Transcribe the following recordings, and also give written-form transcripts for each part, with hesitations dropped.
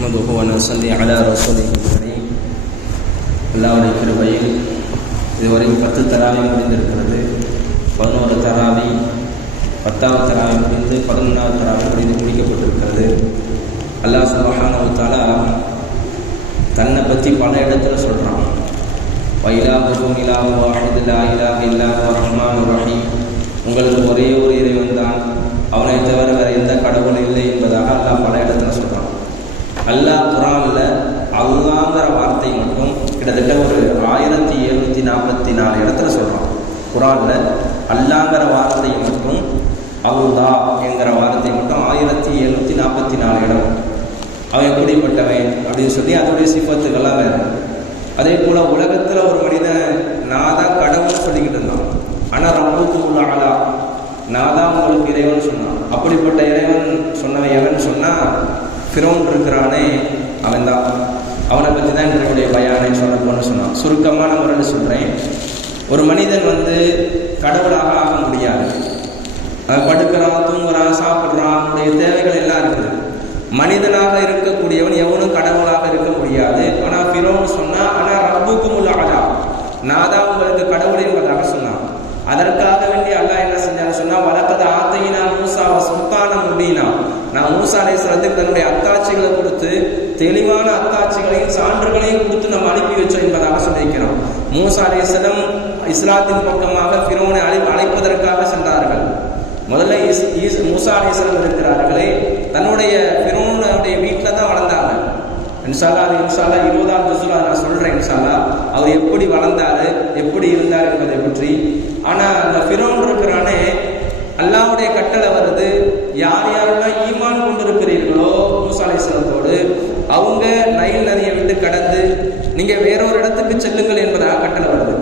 நஹ்மதுஹு வ நஸல்லி அலா ரசூலிஹில் கரீம். அல்லாஹ்வுடைய கிருபையில் இதுவரையும் 10 தராவி முடிந்திருக்கிறது. 11 தராவி, 10வது தராவி முடிந்து 11வது தராவி முடிக்கப்பட்டிருக்கிறது. அல்லாஹ் சுப்ஹானஹு வ தஆலா தன்னை பற்றி பல இடத்துல சொல்கிறான். வஇலாஹுக்கும் இலாஹும் வாஹிது லா இலாஹ இல்லா ஹுவ ரஹ்மானுர் ரஹீம். உங்களுக்கு ஒரே ஒரு இறைவன் தான், அவனை தவிர வேறு எந்த கடவுளும் இல்லை என்பதாக அல்லாஹ் பல இடத்துல சொல்கிறான். அல்லாஹ் குர்ஆனில் அல்லாஹ்ங்கிற வார்த்தை மட்டும் கிட்டத்தட்ட ஒரு 1744 இடத்துல சொல்கிறான். குர்ஆனில் அல்லாஹ்ங்கிற வார்த்தை மட்டும், அல்லாஹ் என்கிற வார்த்தை மட்டும் 1744 இடம். அவன் எப்படிப்பட்டவன் அப்படின்னு சொல்லி அதோடைய சிஃபத்துக்கெல்லாம் வேறு. அதே போல் உலகத்தில் ஒரு மனிதன் நான் தான் கடவுள்னு சொல்லிக்கிட்டு இருந்தான். ஆனால் ரப்புக்குமுல் அலா, நான் தான் உங்களுக்கு இறைவன் சொன்னான். அப்படிப்பட்ட இறைவன் சொன்னவன் எவன் சொன்னால் ஃபிரௌன் இருக்கிறானே அவன் தான். அவனை பற்றி தான் என்னுடைய பயானை சொல்லப்போன்னு சொன்னான். சுருக்கமான முறையில் சொல்கிறேன். ஒரு மனிதன் கடவுளாக ஆக முடியாது. அவன் படுக்கிறான், தூங்குறான், சாப்பிட்றான், அவனுடைய தேவைகள் எல்லாம் இருக்குது. மனிதனாக இருக்கக்கூடியவன் எவனும் கடவுளாக இருக்க முடியாது. ஆனால் ஃபிரௌன் சொன்னான், ஆனால் ரப்புக்குமுல் அலா, நான் தான் உங்களுக்கு கடவுள் என்பதாக சொன்னான். அதற்காக வேண்டி அல்லாஹ் என்ன செஞ்சான்னு சொன்னால், வலக்கத ஆத்தையினா மூசா சுல்தானம் முபீனா, நான் மூசா அலைஹிஸ்ஸலாத்துக்கு தன்னுடைய அத்தாட்சிகளை கொடுத்து, தெளிவான அத்தாட்சிகளையும் சான்றுகளையும் கொடுத்து நம்ம அனுப்பி வச்சோம் என்பதாக சொல்லியிருக்கிறோம். மூசா அலைஹிஸ்ஸலாம் இஸ்லாத்தின் பக்கமாக ஃபிரௌனை அழைப்பதற்காக சென்றார்கள். முதல்ல மூசா அலைஹிஸ்ஸலாம் இருக்கிறார்களே தன்னுடைய ஃபிரௌனுடைய வீட்டில் தான் வளர்ந்தாங்க. இன்ஷா அல்லாஹ் 20வது ஜுஸ்ல நான் சொல்கிறேன். இன்ஷா அல்லாஹ் அவர் எப்படி வளர்ந்தாரு, எப்படி இருந்தார் என்பதை பற்றி. ஆனால் அந்த ஃபிரௌன் இருக்கிறானே, அல்லாஹ்வுடைய கட்டளை வருது, யார் யாரெல்லாம் ஈமான் கொண்டிருக்கிறீர்களோ மூசா அலைஹிஸ்ஸலாத்தோடு, அவங்க நைல் நதியை விட்டு கடந்து நீங்கள் வேறொரு இடத்துக்கு செல்லுங்கள் என்பதாக கட்டளை வருது.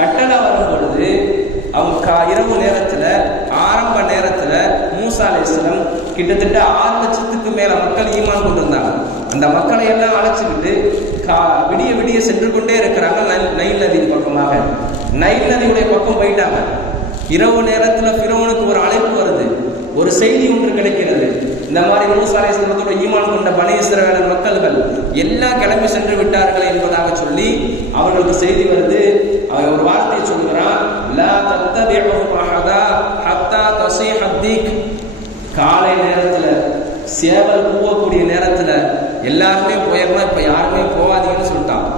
கட்டளை வரும் பொழுது அவங்க இரவு நேரத்தில், ஆரம்ப நேரத்தில் மூசா அலைஹிஸ்ஸலாம் கிட்டத்தட்ட 6 லட்சத்துக்கு மேலே மக்கள் ஈமான் கொண்டிருந்தாங்க. அந்த மக்களை எல்லாம் அழைச்சிக்கிட்டு விடிய விடிய சென்று கொண்டே இருக்கிறாங்க நைல் நதியின் பக்கமாக. நைல் நதியுடைய பக்கம் போயிட்டாங்க. இரவு நேரத்தில் ஃபிரௌனுக்கு ஒரு அழைப்பு வருது, ஒரு செய்தி ஒன்று கிடைக்கிறது. இந்த மாதிரி மூசா அலைஹிஸ்ஸலாத்தோட ஈமான் கொண்ட பனி இஸ்ரவேல் மக்கள்கள் எல்லாம் கிளம்பி சென்று விட்டார்கள் என்பதாக சொல்லி அவர்களுக்கு செய்தி வருது. அவன் ஒரு வார்த்தையை சொல்கிறான், லா தத்தபிஉஹும் அஹதா ஹத்தா தஸீஹ தீக். காலை நேரத்தில் சேவல் கூவக்கூடிய நேரத்தில் எல்லாருமே போயிடலாம், இப்போ யாருமே போகாதீங்கன்னு சொல்லிட்டான்.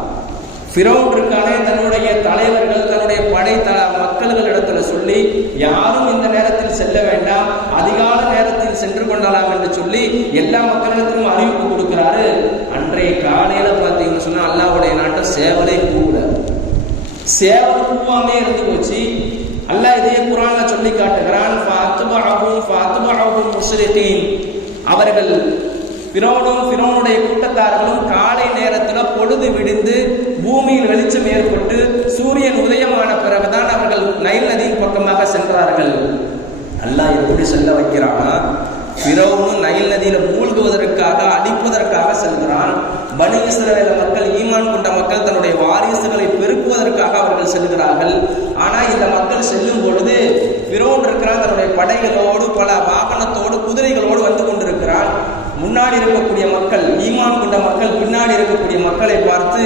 ஃபிரௌன் இருக்கானே தன்னுடைய தலைவர்கள், தன்னுடைய படை மக்களிடத்துல சொல்லி யாரும் இந்த நேரத்தில் செல்ல வேண்டாம், அதிகால நேரத்தில் சென்று கொள்ளலாம் என்று சொல்லி எல்லா மக்களிடத்திலும் அறிவிப்பு கொடுக்கிறாரு. அன்றைய காலையில பார்த்தீங்கன்னு சொன்னா அல்லாஹ்வுடைய நாட்டில் சேவலை கூவுல, சேவல் கூவாமே இருந்து போச்சு. அல்லாஹ் இதே குர்ஆன்ல சொல்லி காட்டுகிறான், அவர்கள் ஃபிரௌனுடைய கூட்டத்தார்களும் காலை நேரத்தில் பொழுது விடிந்து பூமியில் வெளிச்சம் ஏற்பட்டு சூரியன் உதயமான பிறகுதான் அவர்கள் நைல் நதியின் பக்கமாக சென்றார்கள். அல்லாஹ் எப்படி செல்ல வைக்கிறானா, ஃபிரௌன் நைல் நதியில மூழ்குவதற்காக, அழிப்பதற்காக செல்கிறான். பனி இஸ்ரவேல் மக்கள், ஈமான் கொண்ட மக்கள் தன்னுடைய வாரிசுகளை பெருக்குவதற்காக அவர்கள் செல்கிறார்கள். ஆனால் இந்த மக்கள் செல்லும் பொழுது ஃபிரௌன் இருக்கிறான், தன்னுடைய படைகளோடு, பல வாகனத்தோடு, குதிரைகளோடு வந்து கொண்டிருக்கிறான். முன்னாடி இருக்கக்கூடிய மக்கள், ஈமான் கொண்ட மக்கள் பின்னாடி இருக்கக்கூடிய மக்களை பார்த்து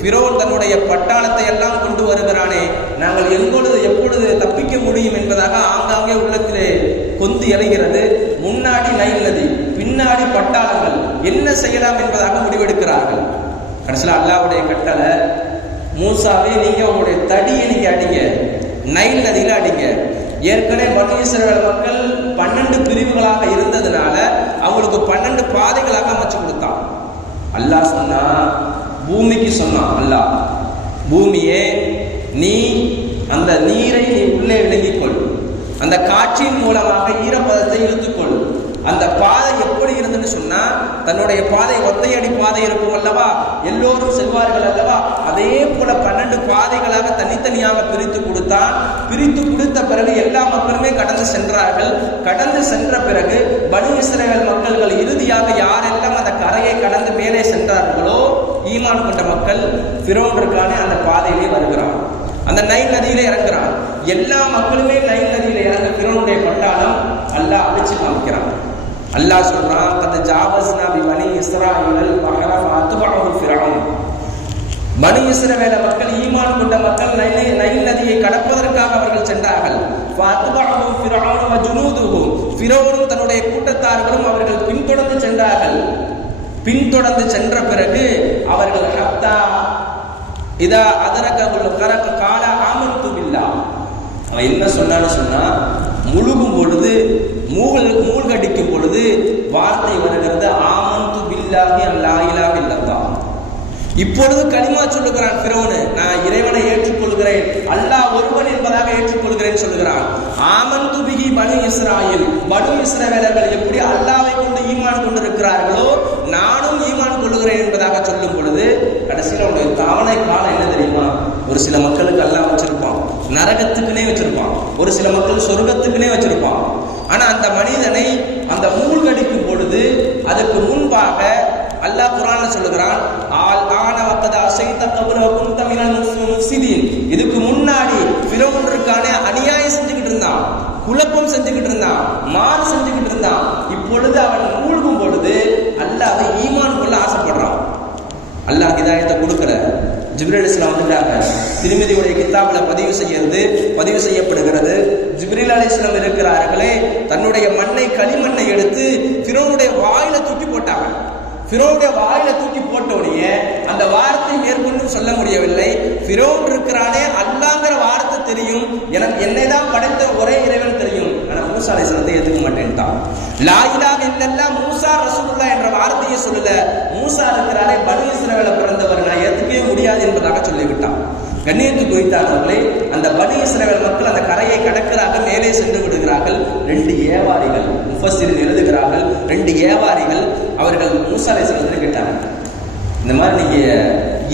ஃபிரௌன் தன்னுடைய பட்டாளத்தை எல்லாம் கொண்டு வருகிறானே, நாங்கள் எப்பொழுது தப்பிக்க முடியும் என்பதாக ஆங்காங்கே உள்ளத்திலே கொந்து எழுகிறது. முன்னாடி நைல் நதி, பின்னாடி பட்டாளங்கள், என்ன செய்யலாம் என்பதாக முடிவெடுக்கிறார்கள். கடைசியில் அல்லாஹ்வுடைய கட்டளை, மூசாவே நீங்க உங்களுடைய தடியை நீங்க அடிங்க, நைல் நதியில அடிங்க. ஏற்கனவே பனி இஸ்ரவேல் மக்கள் 12 பிரிவுகளாக இருந்ததுனால அவங்களுக்கு 12 பாதைகளாக அமைச்சு கொடுத்தான். அல்லாஹ் சொன்னா, பூமிக்கு சொன்னான், அல்லாஹ் பூமியே நீ அந்த நீரை நீ உள்ளே விளங்கிக்கொள், அந்த காற்றின் மூலமாக ஈரப்பதத்தை இழுத்துக்கொள். அந்த பாதை எப்படி இருந்துன்னு சொன்னா, தன்னுடைய பாதை ஒத்தையடி பாதை இருக்கும் அல்லவா, எல்லோரும் செல்வார்கள் அல்லவா, அதே போல 12 பாதைகளாக தனித்தனியாக பிரித்து கொடுத்தான். பிரித்து கொடுத்த பிறகு எல்லா மக்களுமே கடந்து சென்றார்கள். கடந்து சென்ற பிறகு பனி இஸ்ரவேல் மக்கள்கள் இறுதியாக யாரெல்லாம் அந்த கரையை கடந்து மேலே சென்றார்களோ, ஈமான் கொண்ட மக்கள், ஃபிரௌன் இருக்கானே அந்த பாதையிலே வருகிறான், அந்த நைல் நதியிலே இறங்குறான். எல்லா மக்களுமே நைல் நதியில இறங்க ஃபிரௌனுடைய பட்டாளம் அல்லாஹ் அழிச்சு காமிக்கிறான். அல்லாஹ் சொல்றான், கத ஜாவஸ்னா பி பனி இஸ்ராயீல் பஹர ஃபஅத்பஅஹு ஃபிரௌன். பனி இஸ்ரவேல மக்கள், ஈமான் கொண்ட மக்கள் நைல் நதியை கடப்பதற்காக அவர்கள் சென்றார்கள். ஃபஅத்பஅஹு ஃபிரௌன் வ ஜுனூதுஹு, ஃபிரௌனும் தன்னுடைய கூட்டத்தார்களும் அவர்கள் பின்தொடர்ந்து சென்றார்கள். பின்தொடர்ந்து சென்ற பிறகு அவர்கள் ஹத்தா இதா அதரகல் கரக கால ஆமன்து பில்லாஹ், அவன் என்ன சொன்னான்னு சொன்னா, முழுகும் பொழுது மூழ்கடிக்கும் பொழுது வார்த்தை வருகிறது, ஆமன்து பில்லாஹி லா இலாஹ இல்லல்லாஹ். இப்பொழுது கலிமா சொல்லுகிறான் ஃபிரௌன், நான் இறைவனை ஏற்றுக்கொள்கிறேன், அல்லாஹ் ஒருவன் என்பதாக ஏற்றுக்கொள்கிறேன் சொல்லுகிறான். ஆமன்து பிஹி பனு இஸ்ராயீல், பனு இஸ்ரவேலர்கள் எப்படி அல்லாஹ்வை கொண்டு ஈமான் கொண்டிருக்கிறார்களோ நானும் ஈமான் கொள்கிறேன் என்பதாக சொல்லும் பொழுது கடைசியில் அவனுடைய தவணை காலம் என்ன தெரியுமா? ஒரு சில மக்களுக்கு அல்லாஹ் வச்சிருப்பான் நரகத்துக்குனே வச்சிருப்பான், ஒரு சில மக்கள் சொர்க்கத்துக்குனே வச்சிருப்பான். ஆனா அந்த மனிதனை அந்த மூழ்கடிக்கும் பொழுது அதற்கு முன்பாக அல்லாஹ் குர்ஆன்ல சொல்லுகிறான், இதுக்கு முன்னாடி ஃபிரௌன் இருக்கானே, அநியாயம் செஞ்சுக்கிட்டு இருந்தான், குழப்பம் செஞ்சுக்கிட்டு இருந்தான், மாறு செஞ்சுக்கிட்டு இருந்தான். இப்பொழுது அவன் மூழ்கும் பொழுது அல்லாஹ்வை ஈமான் கொள்ள ஆசைப்படுறான். அல்லாஹ் ஹிதாயத்தை கொடுக்கற. ஜிப்ரீல் அலைஹிஸ்ஸலாம் வந்துட்டாங்க. திருமதியுடைய கிதாபில் பதிவு செய்யப்படுகிறது. ஜிப்ரீல் அலைஹிஸ்ஸலாம் இருக்கிறார்களே, தன்னுடைய களிமண்ணை எடுத்து ஃபிரௌனுடைய வாயில தூக்கி போட்டாங்க. ஃபிரௌனுடைய வாயில தூக்கி போட்டோடனே அந்த வார்த்தை மேற்கொண்டு சொல்ல முடியவில்லை. ஃபிரௌன் இருக்கிறானே, அல்லாஹ்ங்கிற வார்த்தை தெரியும், எனக்கு என்னை தான் படைத்த ஒரே இறைவன் தெரியும், ஆனா மூசா அலைஹிஸ்ஸலாத்தை ஏத்துக்க மாட்டேன்ட்டான். லா இலாஹ இல்லல்லாஹ் மூசா ரசூலுல்லாஹ் என்ற வார்த்தையை சொல்லல. மூசா இருக்கிறாரே, பனி இஸ்ரவேல பிறந்தவர், நான் ஏத்துக்கவே முடியாது என்பதாக சொல்லிவிட்டான். கண்ணியத்து குறித்தானவர்களே, அந்த பனி இஸ்ரவேல் மக்கள் அந்த கரையை கடக்கிறாக மேலே சென்று விடுகிறார்கள். 2 ஏவாரிகள், முஃபஸ்ஸிரின் எழுதுகிறார்கள், 2 ஏவாரிகள் அவர்கள் மூசா அலைஹிஸ்ஸலாம் கேட்டாங்க, இந்த மாதிரி நீங்க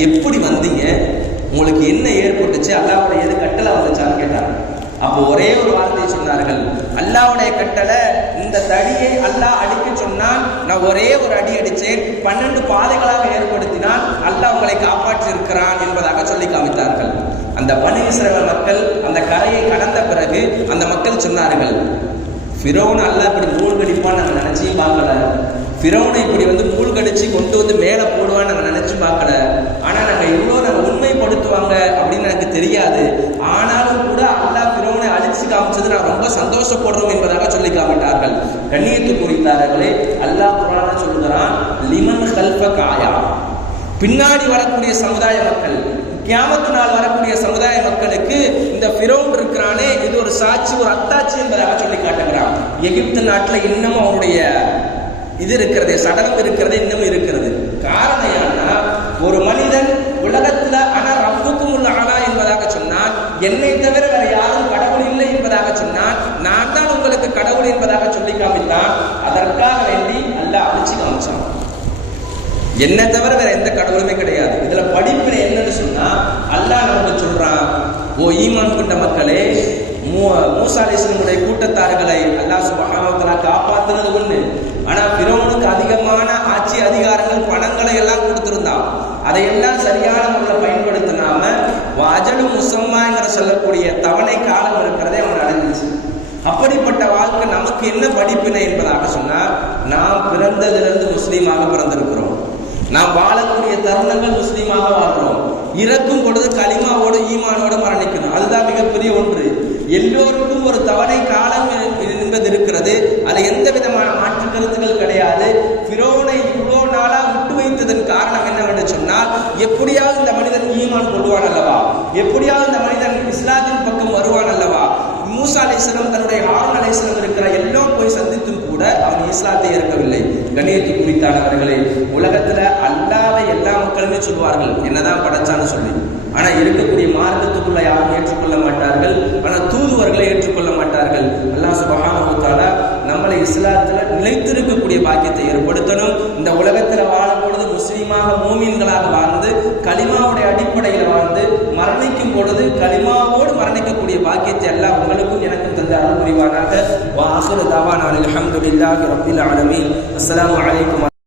எப்படி வந்தீங்க, உங்களுக்கு என்ன ஏற்பட்டுச்சு, அல்லாஹ்வுடைய எது கட்டளை வந்துச்சான்னு கேட்டாங்க. அப்போ ஒரே ஒரு வார்த்தையை சொன்னார்கள், அல்லாஹ்வுடைய கட்டளை, இந்த தடியை அல்லாஹ் அடிக்க சொன்னால் நான் ஒரே ஒரு அடி அடிச்சேன், 12 பாதைகளாக ஏற்படுத்தினால் அல்லாஹ் உங்களை காப்பாற்றி இருக்கிறான் என்பதாக சொல்லி காமித்தார்கள். அந்த பனி இஸ்ரவேல் மக்கள் அந்த கரையை கடந்த பிறகு அந்த மக்கள் சொன்னார்கள், ஃபிரௌன் அல்லாஹ் இப்படி மூழ்கடிப்பான்னு நாங்கள் நினைச்சும் பார்க்கல, ஃபிரௌனை இப்படி மூழ்கடிச்சு கொண்டு மேலே போடுவான்னு நாங்கள் நினைச்சு பார்க்கல, ஆனா நாங்கள் எவ்வளோ உண்மைப்படுத்துவாங்க அப்படின்னு எனக்கு தெரியாது, ஆனாலும் கூட அல்லாஹ் ஃபிரௌனை அழிச்சு காமிச்சது நான் ரொம்ப சந்தோஷப்படுறோம் என்பதாக சொல்லி காமிட்டார்கள். கண்ணியத்து குறித்தார்களே, அல்லாஹ் குர்ஆன்ல சொல்லுகிறான், லிமன் கல்ஃபக ஆயா, பின்னாடி வரக்கூடிய சமுதாய மக்கள், கியாமத்து நாள் வரக்கூடிய சமுதாய மக்களுக்கு இந்த ஃபிரௌன் இருக்கிறானே இது ஒரு சாட்சி, ஒரு அத்தாட்சி என்பதாக சொல்லி காட்டுகிறான். எகிப்து நாட்டில் இன்னமும் அவருடைய இது இருக்கிறது, சடலம் இருக்கிறது, இன்னமும் இருக்கிறது. காரணம் என்னன்னா, ஒரு மனிதன் உலகத்துல ஆனா ரப்புக்கும் உள்ள ஆளா என்பதாக சொன்னான், என்னை தவிர வேற யாரும் கடவுள் இல்லை என்பதாக சொன்னான், நான் தான் உங்களுக்கு கடவுள் என்பதாக சொல்லி காமித்தான். அதற்காக வேண்டி அல்லாஹ் அழிச்சு காமிச்சான். என்னை தவிர வேற எந்த கடவுளுமே கிடையாது. இதுல படிப்பினை என்னன்னு சொன்னா, அல்லாஹ் நமக்கு சொல்றான், ஓ ஈமான் கொண்ட மக்களே, மூசா அலைஹிஸ்ஸலாமுடைய கூட்டத்தார்களை அல்லாஹ் சுப்ஹானஹு வ தஆலா காப்பாத்துனது ஒண்ணு, ஆனா ஃபிரௌனுக்கு அதிகமான ஆட்சி அதிகாரங்கள், பணங்களை எல்லாம் கொடுத்திருந்தான். அதையெல்லாம் சரியான முறையில் பயன்படுத்தினாம அஜலு முசம்மாங்கிற சொல்லக்கூடிய தவணை காலம் இருக்கிறதே அவன் அடைஞ்சிச்சு. அப்படிப்பட்ட வாழ்க்கை நமக்கு என்ன படிப்பினை என்பதாக சொன்னா, நாம் பிறந்ததிலிருந்து முஸ்லீமாக பிறந்திருக்கிறோம், நாம் வாழக்கூடிய தருணங்கள் முஸ்லீமாக வாழ்றோம், இறக்கும் பொழுது கலிமாவோடு ஈமானோடு மரணிக்கணும். அதுதான் மிகப்பெரிய ஒன்று. எல்லோருக்கும் ஒரு தவணை காலம் என்பது இருக்கிறது, அது எந்த விதமான மாற்று கருத்துக்கள் கிடையாது. ஃபிரௌனை இவ்வளோ நாளா விட்டு வைத்ததன் காரணம் என்னவென்று சொன்னால், எப்படியாவது இந்த மனிதன் ஈமான் கொள்வான் அல்லவா, எப்படியாவது இந்த மனிதன் இஸ்லாத்தின் பக்கம் வருவான் அல்லவா. மூசா அலைஹிஸ்ஸலாம் தன்னுடைய ஹாரூன் அலைஹிஸ்ஸலாம் இருக்கிற எல்லாம் போய் சந்தித்தும் கூட அவன் இஸ்லாத்தை ஏற்கவில்லை. கண்ணியத்தை குறித்தானவர்களே, உலகத்துல அல்லாஹ்வை எல்லா மக்களுமே சொல்வார்கள் என்னதான் படைச்சான்னு சொல்லி, ஆனா இருக்கக்கூடிய மார்க்கத்துக்குள்ள யாரும் ஏற்றுக்கொள்ள மாட்டார்கள், ஆனா தூதுவர்களை ஏற்றுக்கொள்ள மாட்டார்கள். அல்லாஹ் சுப்ஹானஹு வ தஆலா நம்மளை இஸ்லாத்துல நிலைத்திருக்கக்கூடிய பாக்கியத்தை ஏற்படுத்தணும். இந்த உலகத்துல வாழும் பொழுது முஸ்லீமாக மூமின்களாக வாழ்ந்து கலிமாவுடைய அடிப்படையில் வாழ்ந்து மரணிக்கும் பொழுது கலிமாவோடு மரணிக்கக்கூடிய பாக்கியத்தை அல்லாஹ் உங்களுக்கும் எனக்கும் தந்த அருள் புரிவானாக. வ ஆகிரு தஅவானா அல்ஹம்துலில்லாஹி ரப்பில் ஆலமீன். அஸ்ஸலாமு அலைக்கும்.